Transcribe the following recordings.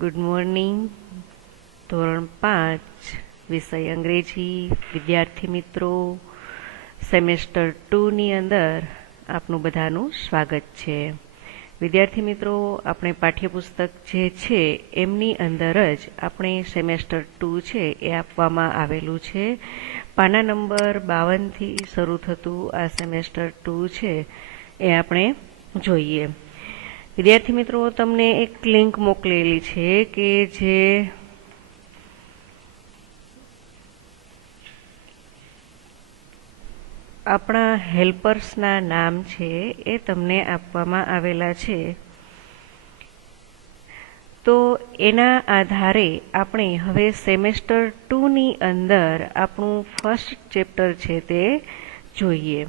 Good morning. ધોરણ 5 વિષય અંગ્રેજી. વિદ્યાર્થી મિત્રો, સેમેસ્ટર 2ની અંદર આપનું બધાનું સ્વાગત છે. વિદ્યાર્થી મિત્રો, આપણે પાઠ્યપુસ્તક જે છે એમની અંદર જ આપણે સેમેસ્ટર 2 છે એ આપવામાં આવેલું છે. પાના નંબર 52થી શરૂ થતું આ સેમેસ્ટર 2 છે એ આપણે જોઈએ. વિદ્યાર્થી મિત્રો, તમને એક લિંક મોકલેલી છે કે જે આપણા હેલ્પર્સના નામ છે એ તમને આપવામાં આવેલા છે. તો એના આધારે આપણે હવે સેમેસ્ટર 2ની અંદર આપણું ફર્સ્ટ ચેપ્ટર છે તે જોઈએ.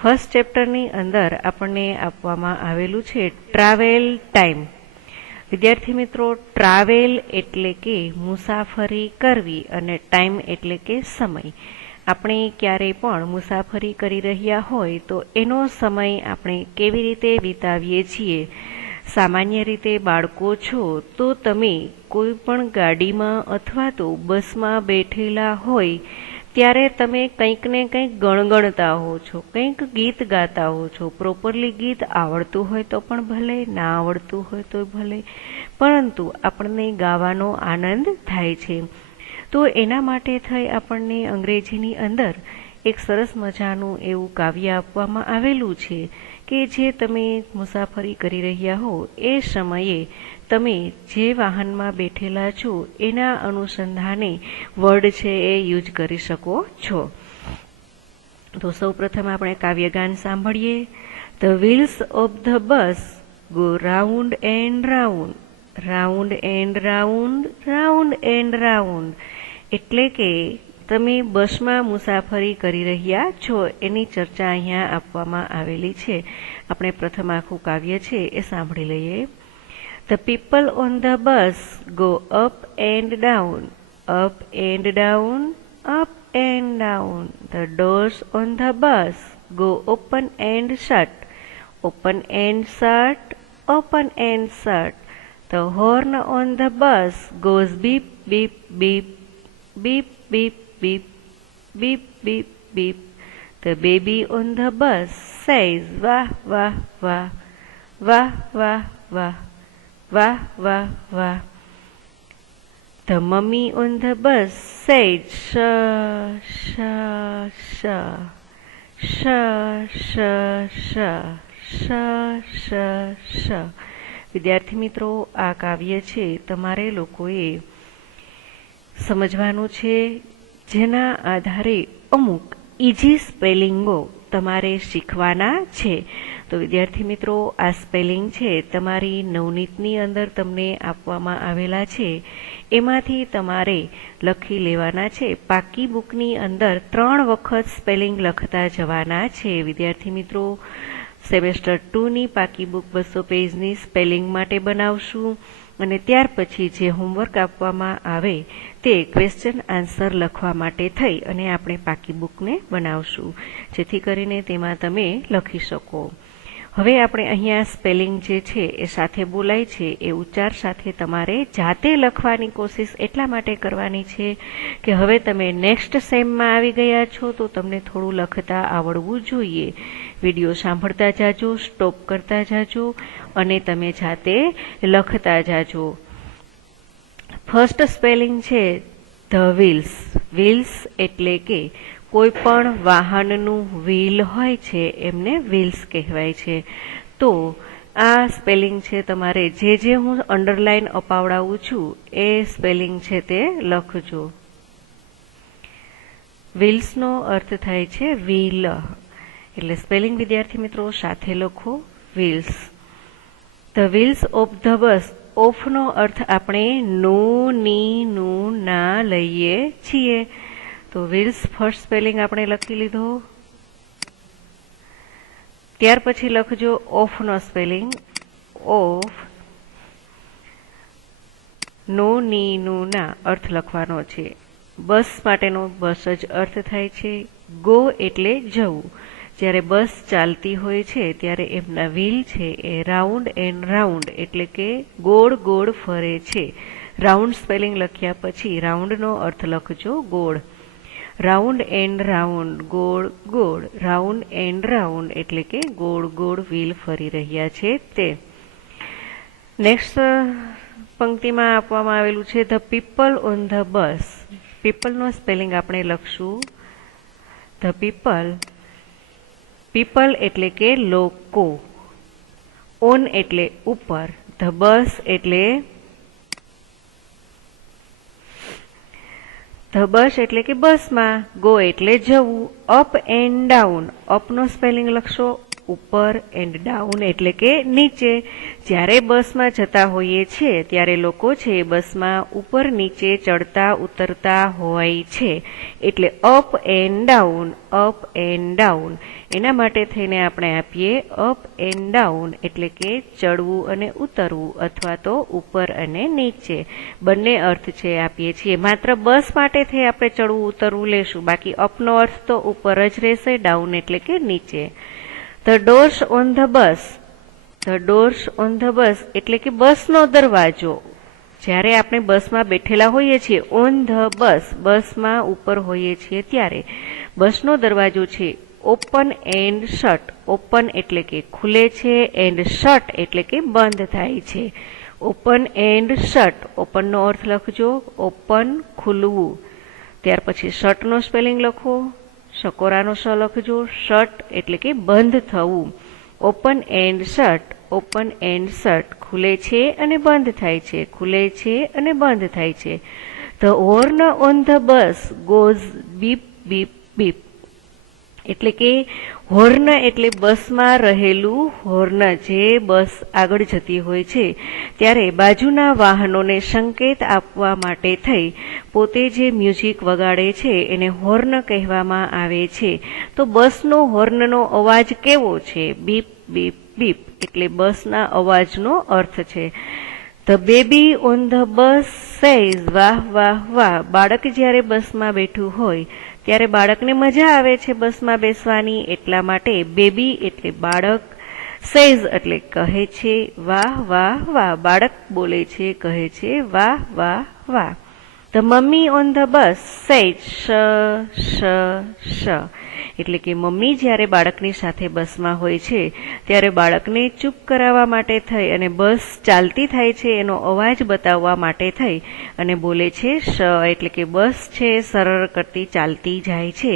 ફર્સ્ટ ચેપ્ટરની અંદર આપણને આપવામાં આવેલું છે ટ્રાવેલ ટાઈમ. વિદ્યાર્થી મિત્રો, ટ્રાવેલ એટલે કે મુસાફરી કરવી અને ટાઈમ એટલે કે સમય. આપણે ક્યારેય પણ મુસાફરી કરી રહ્યા હોય તો એનો સમય આપણે કેવી રીતે વિતાવીએ છીએ. સામાન્ય રીતે બાળકો છો તો તમે કોઈ પણ ગાડીમાં અથવા તો બસમાં બેઠેલા હોય ત્યારે તમે કંઈક ને કંઈક ગણગણતા હો છો, કંઈક ગીત ગાતા હો છો. પ્રોપરલી ગીત આવડતું હોય તો પણ ભલે, ના આવડતું હોય તો ભલે, પરંતુ આપણને ગાવાનો આનંદ થાય છે. તો એના માટે થઈ આપણને અંગ્રેજીની અંદર એક સરસ મજાનું એવું કાવ્ય આપવામાં આવેલું છે કે જે તમે મુસાફરી કરી રહ્યા હો એ સમયે તમે જે વાહનમાં બેઠેલા છો એના અનુસંધાને વર્ડ છે એ યુઝ કરી શકો છો. તો સૌપ્રથમ આપણે કાવ્યગાન સાંભળીએ. The wheels of the bus go round and round, round and round, round and round. એટલે કે તમે બસમાં મુસાફરી કરી રહ્યા છો એની ચર્ચા અહીંયા આપવામાં આવેલી છે. આપણે પ્રથમ આખું કાવ્ય છે એ સાંભળી લઈએ. The people on the bus go up and down, up and down, up and down. The doors on the bus go open and shut, open and shut, open and shut. The horn on the bus goes beep, beep, beep, beep, beep, beep, beep, beep, beep. The baby on the bus says wah, wah, wah, wah, wah, wah, wah, wah, wah. The mummy on the bus said sha, sha, sha, sha, sha, sha, sha, sha, sha. વિદ્યાર્થી મિત્રો, આ કાવ્ય છે તમારે લોકોએ સમજવાનું છે, જેના આધારે અમુક ઇઝી સ્પેલિંગો તમારે શીખવાના છે. તો વિદ્યાર્થી મિત્રો, આ સ્પેલિંગ છે તમારી નવનીતની અંદર તમને આપવામાં આવેલા છે. એમાંથી તમારે લખી લેવાના છે. પાકી બુકની અંદર 3 વખત સ્પેલિંગ લખતા જવાના છે. વિદ્યાર્થી મિત્રો, સેમેસ્ટર 2ની પાકી બુક 200 પેજની સ્પેલિંગ માટે બનાવશું અને ત્યાર પછી જે હોમવર્ક આપવામાં આવે તે ક્વેશ્ચન આન્સર લખવા માટે થઈ અને આપણે પાકી બુકને બનાવશું, જેથી કરીને તેમાં તમે લખી શકો. હવે આપણે અહીંયા સ્પેલિંગ જે છે એ સાથે બોલાય છે એ ઉચ્ચાર સાથે તમારે જાતે લખવાની કોશિશ એટલા માટે કરવાની છે કે હવે તમે નેક્સ્ટ સેમમાં આવી ગયા છો તો તમને થોડું લખતા આવડવું જોઈએ. વિડીયો સાંભળતા જાજો, સ્ટોપ કરતા જાજો અને તમે જાતે લખતા જાજો. ફર્સ્ટ સ્પેલિંગ છે ધ વ્હીલ્સ. વ્હીલ્સ એટલે કે કોઈ પણ વાહનનું વ્હીલ હોય છે એમને વ્હીલ્સ કહેવાય છે. તો આ સ્પેલિંગ છે તમારે જે હું અંડરલાઈન અપાવડાવું છું એ સ્પેલિંગ છે તે લખજો. વ્હીલ્સનો અર્થ થાય છે વ્હીલ, એટલે સ્પેલિંગ વિદ્યાર્થી મિત્રો સાથે લખો, wheels. The wheels of the bus. ઓફનો અર્થ આપણે નો, ની, નું, ના લઈએ છીએ. તો વ્હીલ્સ ફર્સ્ટ સ્પેલિંગ આપણે લખી લીધો. ત્યાર પછી લખજો ઓફનો સ્પેલિંગ. ઓફ, નો, ની, નું, ના અર્થ લખવાનો છે. બસ માટેનો બસ જ અર્થ થાય છે. ગો એટલે જવું, જ્યારે બસ ચાલતી હોય છે ત્યારે એમના વ્હીલ છે એ રાઉન્ડ એન્ડ રાઉન્ડ એટલે કે ગોળ ગોળ ફરે છે. રાઉન્ડ સ્પેલિંગ લખ્યા પછી રાઉન્ડનો અર્થ લખજો ગોળ. રાઉન્ડ એન્ડ રાઉન્ડ ગોળ ગોળ, રાઉન્ડ એન્ડ રાઉન્ડ એટલે કે ગોળ ગોળ વ્હીલ ફરી રહ્યા છે તે. નેક્સ્ટ પંક્તિમાં આપવામાં આવેલું છે the people on the bus. પીપલનો સ્પેલિંગ આપણે લખશું ધ પીપલ. પીપલ એટલે કે લોકો, ઓન એટલે ઉપર, ધ બસ એટલે કે બસમાં, ગો એટલે જવું, અપ એન્ડ ડાઉન. અપનો સ્પેલિંગ લખશો ઉપર, એન્ડ ડાઉન એટલે કે નીચે. જ્યારે બસમાં જતા હોઈએ છે ત્યારે લોકો છે બસમાં ઉપર નીચે ચડતા ઉતરતા હોય છે એટલે up and down, up and down. એના માટે થઈને આપણે આપીએ અપ એન્ડ ડાઉન એટલે કે ચડવું અને ઉતરવું અથવા તો ઉપર અને નીચે બંને અર્થ છે આપીએ છીએ. માત્ર બસ માટે થઈ આપણે ચડવું ઉતરવું લેશું, બાકી અપનો અર્થ તો ઉપર જ રહેશે, ડાઉન એટલે કે નીચે. The doors on the bus. The doors on the બસ એટલે કે બસનો દરવાજો. જ્યારે આપણે બસમાં બેઠેલા હોઈએ છીએ, ઓન ધ બસ બસમાં ઉપર હોઈએ છીએ ત્યારે બસનો દરવાજો છે ઓપન એન્ડ શટ. ઓપન એટલે કે ખુલે છે, એન્ડ શટ એટલે કે બંધ થાય છે. Open and shut. ઓપનનો અર્થ લખજો ઓપન ખુલવું. ત્યાર પછી શટનો સ્પેલિંગ લખો, શકોરાનો શ લખજો, શટ એટલે કે બંધ થવું. Open and shut, open and shut ખુલે છે અને બંધ થાય છે, ખુલે છે અને બંધ થાય છે. The horn on the bus goes beep beep beep એટલે કે હોર્ન એટલે બસમાં રહેલું હોર્ન. જે બસ આગળ જતી હોય છે ત્યારે બાજુના વાહનોને સંકેત આપવા માટે થઈ પોતે જે મ્યુઝિક વગાડે છે એને હોર્ન કહેવામાં આવે છે. તો બસનો હોર્નનો અવાજ કેવો છે? બીપ બીપ બીપ એટલે બસના અવાજનો અર્થ છે. The baby on the bus says વાહ વાહ વાહ. બાળક જ્યારે બસમાં બેઠું હોય ત્યારે બાળકને મજા આવે છે બસમાં બેસવાની, એટલા માટે બેબી એટલે બાળક, સેઝ એટલે કહે છે, વાહ વાહ વાહ બાળક બોલે છે, કહે છે વાહ વાહ વાહ. The mummy on the bus says શ શ શ એટલે કે મમ્મી જ્યારે બાળકની સાથે બસમાં હોય છે ત્યારે બાળકને ચૂપ કરાવવા માટે થઈ અને બસ ચાલતી થાય છે એનો અવાજ બતાવવા માટે થઈ અને બોલે છે શ એટલે કે બસ છે સરળ કરતી ચાલતી જાય છે.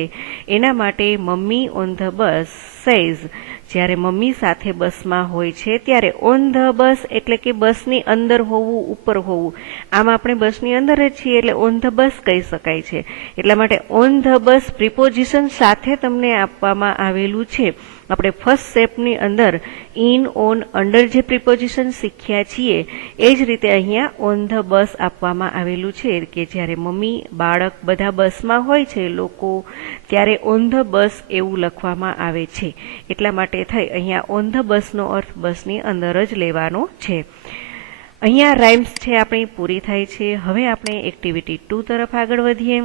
એના માટે mummy on the bus says. જ્યારે મમ્મી સાથે બસમાં હોય છે ત્યારે ઓન ધ બસ એટલે કે બસની અંદર હોવું, ઉપર હોવું. આમ આપણે બસની અંદર જ છીએ એટલે ઓન ધ બસ કહી શકાય છે. એટલા માટે ઓન ધ બસ પ્રિપોઝિશન સાથે તમને આપવામાં આવેલું છે. આપણે ફર્સ્ટ સ્ટેપની અંદર ઇન, ઓન, અંડર જે પ્રિપોઝિશન શીખ્યા છીએ એ જ રીતે અહીંયા ઓન ધ બસ આપવામાં આવેલું છે કે જ્યારે મમ્મી બાળક બધા બસમાં હોય છે લોકો ત્યારે ઓન ધ બસ એવું લખવામાં આવે છે. એટલા માટે થઈ અહીંયા ઓન ધ બસનો અર્થ બસની અંદર જ લેવાનો છે. અહીંયા રાઇમ્સ છે આપણી પૂરી થાય છે. હવે આપણે એક્ટિવિટી 2 તરફ આગળ વધીએ,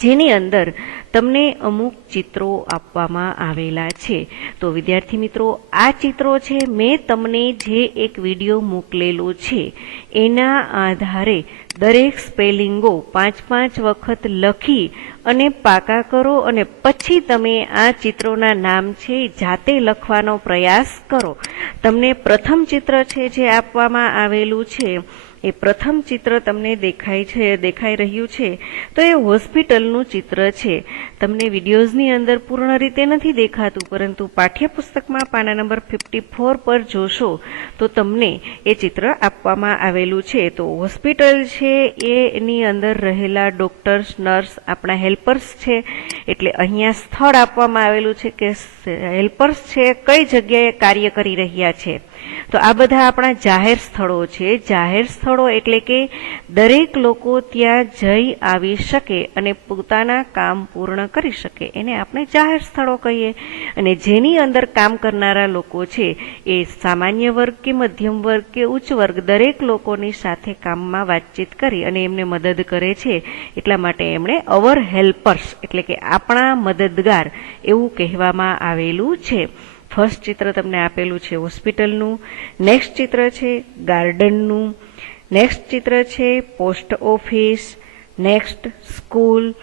જેની અંદર તમને અમુક ચિત્રો આપવામાં આવેલા છે. તો વિદ્યાર્થી મિત્રો, આ ચિત્રો છે મેં તમને જે એક વિડીયો મોકલેલો છે એના આધારે દરેક સ્પેલિંગો 5-5 વખત લખી અને પાકા કરો અને પછી તમે આ ચિત્રોના નામ છે જાતે લખવાનો પ્રયાસ કરો. તમને પ્રથમ ચિત્ર છે જે આપવામાં આવેલું છે એ પ્રથમ ચિત્ર તમને દેખાઈ રહ્યું છે તો એ હોસ્પિટલનું ચિત્ર છે. તમને વિડીયોઝની અંદર પૂર્ણ રીતે નથી દેખાતું, પરંતુ પાઠ્યપુસ્તકમાં પાના નંબર 54 પર જોશો તો તમને એ ચિત્ર આપવામાં આવેલું છે. તો હોસ્પિટલ છે એની અંદર રહેલા ડોક્ટર્સ, નર્સ આપણા હેલ્પર્સ છે. એટલે અહીંયા સ્થળ આપવામાં આવેલું છે કે હેલ્પર્સ છે કઈ જગ્યાએ કાર્ય કરી રહ્યા છે. તો આ બધા આપણા જાહેર સ્થળો છે. જાહેર સ્થળો એટલે કે દરેક લોકો ત્યાં જઈ આવી શકે અને પોતાના કામ પૂર્ણ કરી શકે, એને આપણે જાહેર સ્થળો કહીએ. અને જેની અંદર કામ કરનારા લોકો છે એ સામાન્ય વર્ગ કે મધ્યમ વર્ગ કે ઉચ્ચ વર્ગ દરેક લોકોની સાથે કામમાં વાતચીત કરી અને એમને મદદ કરે છે. એટલા માટે એમણે અવર હેલ્પર્સ એટલે કે આપણા મદદગાર એવું કહેવામાં આવેલું છે. ફર્સ્ટ ચિત્ર તમને આપેલું છે હોસ્પિટલનું, નેક્સ્ટ ચિત્ર છે ગાર્ડનનું, નેક્સ્ટ ચિત્ર છે પોસ્ટ ઓફિસ, નેક્સ્ટ સ્કૂલ.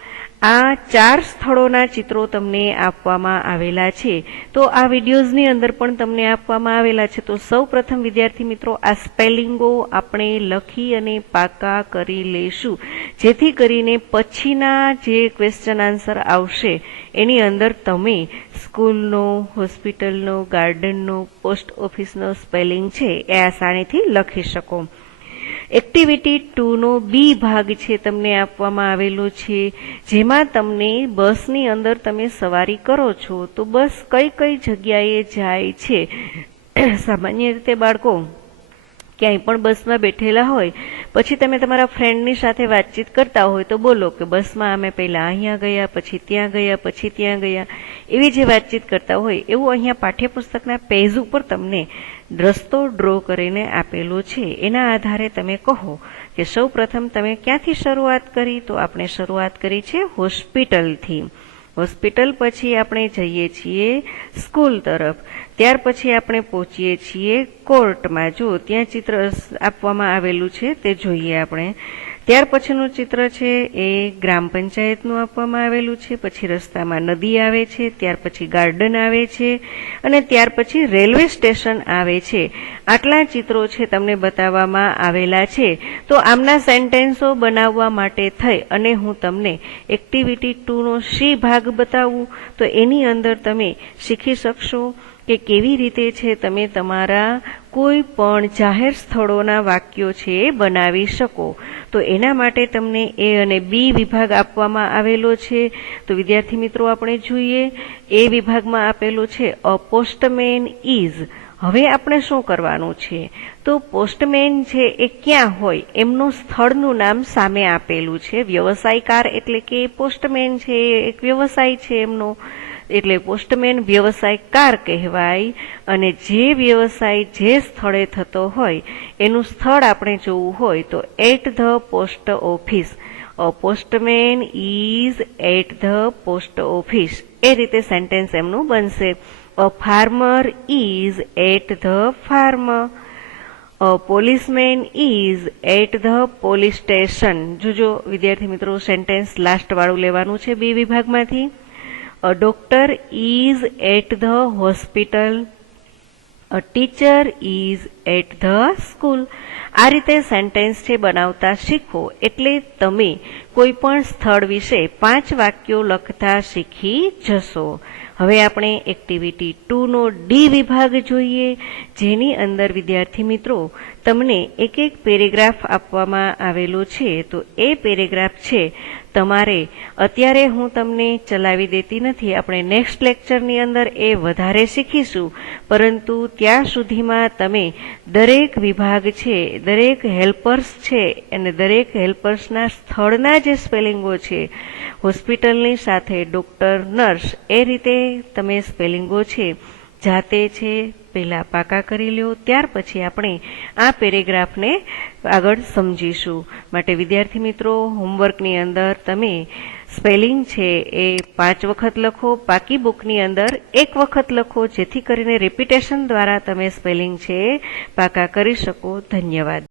આ 4 સ્થળોના ચિત્રો તમને આપવામાં આવેલા છે. તો આ વિડીયોઝની અંદર પણ તમને આપવામાં આવેલા છે. તો સૌ પ્રથમ વિદ્યાર્થી મિત્રો આ સ્પેલિંગો આપણે લખી અને પાકા કરી લઈશું, જેથી કરીને પછીના જે ક્વેશ્ચન આન્સર આવશે એની અંદર તમે સ્કૂલનો, હોસ્પિટલનો, ગાર્ડનનો, પોસ્ટ ઓફિસનો સ્પેલિંગ છે એ આસાનીથી લખી શકો. એક્ટિવિટી 2 નો બી ભાગ છે તમને આપવામાં આવેલો છે, જેમાં તમને બસની અંદર તમે સવારી કરો છો તો બસ કઈ કઈ જગ્યાએ જાય છે. સામાન્ય રીતે બાળકો ક્યાંય પણ બસમાં બેઠેલા હોય પછી તમે તમારા ફ્રેન્ડની સાથે વાતચીત કરતા હોય તો બોલો કે બસમાં અમે પહેલા અહીંયા ગયા, પછી ત્યાં ગયા, પછી ત્યાં ગયા, એવી જે વાતચીત કરતા હોય એવું અહીંયા પાઠ્યપુસ્તકના પેજ ઉપર તમને રસ્તો ડ્રો કરીને આપેલો છે. એના આધારે તમે કહો કે સૌ પ્રથમ તમે ક્યાંથી શરૂઆત કરી? તો આપણે શરૂઆત કરી છે હોસ્પિટલથી. હોસ્પિટલ પછી આપણે જઈએ છીએ સ્કૂલ તરફ, ત્યાર પછી આપણે પહોંચીએ છીએ કોર્ટમાં. જો ત્યાં ચિત્ર આપવામાં આવેલું છે તે જોઈએ આપણે. ત્યાર પછીનું ચિત્ર છે એ ગ્રામ પંચાયતનું આપવામાં આવેલું છે. પછી રસ્તામાં નદી આવે છે, ત્યાર પછી ગાર્ડન આવે છે અને ત્યાર પછી રેલવે સ્ટેશન આવે છે. આટલા ચિત્રો છે તમને બતાવવામાં આવેલા છે. તો આમના સેન્ટેન્સો બનાવવા માટે થઈ અને હું તમને એક્ટિવિટી 2 નો સી ભાગ બતાવું તો એની અંદર તમે શીખી શકશો કે કેવી રીતે છે તમે તમારા કોઈ પણ જાહેર સ્થળોના વાક્યો છે એ બનાવી શકો. તો એના માટે તમને એ અને બી વિભાગ આપવામાં આવેલો છે. તો વિદ્યાર્થી મિત્રો આપણે જોઈએ, એ વિભાગમાં આપેલો છે અ પોસ્ટમેન ઇઝ. હવે આપણે શું કરવાનું છે? તો પોસ્ટમેન છે એ ક્યાં હોય એમનું સ્થળનું નામ સામે આપેલું છે. વ્યવસાયકાર એટલે કે પોસ્ટમેન છે એક વ્યવસાય છે એમનો, એટલે પોસ્ટમેન વ્યવસાયકાર કહેવાય. અને જે વ્યવસાય જે સ્થળે થતો હોય એનું સ્થળ આપણે જોવું હોય તો at the post office. A postman is at the post office. એ રીતે સેન્ટેન્સ એમનું બનશે. A farmer is at the farmer. A policeman is at the police station. જોજો વિદ્યાર્થી મિત્રો સેન્ટેન્સ લાસ્ટ વાળું લેવાનું છે બી વિભાગમાંથી. A doctor is at the hospital. A teacher is at the school. આ રીતે સેન્ટેન્સ છે બનાવતા શીખો એટલે તમે કોઈ પણ સ્થળ વિશે 5 વાક્યો લખતા શીખી જશો. હવે આપણે એક્ટિવિટી 2 નો ડી વિભાગ જોઈએ, જેની અંદર વિદ્યાર્થી મિત્રો તમને એક એક પેરેગ્રાફ આપવામાં આવેલો છે. તો એ પેરેગ્રાફ છે તમારે અત્યારે હું તમને ચલાવી દેતી નથી, આપણે નેક્સ્ટ લેક્ચરની અંદર એ વધારે શીખીશું. પરંતુ ત્યાં સુધીમાં તમે દરેક વિભાગ છે, દરેક હેલ્પર્સ છે અને દરેક હેલ્પર્સના સ્થળના જે સ્પેલિંગો છે, હોસ્પિટલની સાથે ડોક્ટર, નર્સ, એ રીતે તમે સ્પેલિંગો છે જાતે છે પહેલા પાકા કરી લ્યો. ત્યાર પછી આપણે આ પેરેગ્રાફને આગળ સમજીશું. માટે વિદ્યાર્થી મિત્રો હોમવર્કની અંદર તમે સ્પેલિંગ છે એ 5 વખત લખો, પાકી બુકની અંદર 1 વખત લખો, જેથી કરીને રિપીટેશન દ્વારા તમે સ્પેલિંગ છે પાકા કરી શકો. ધન્યવાદ.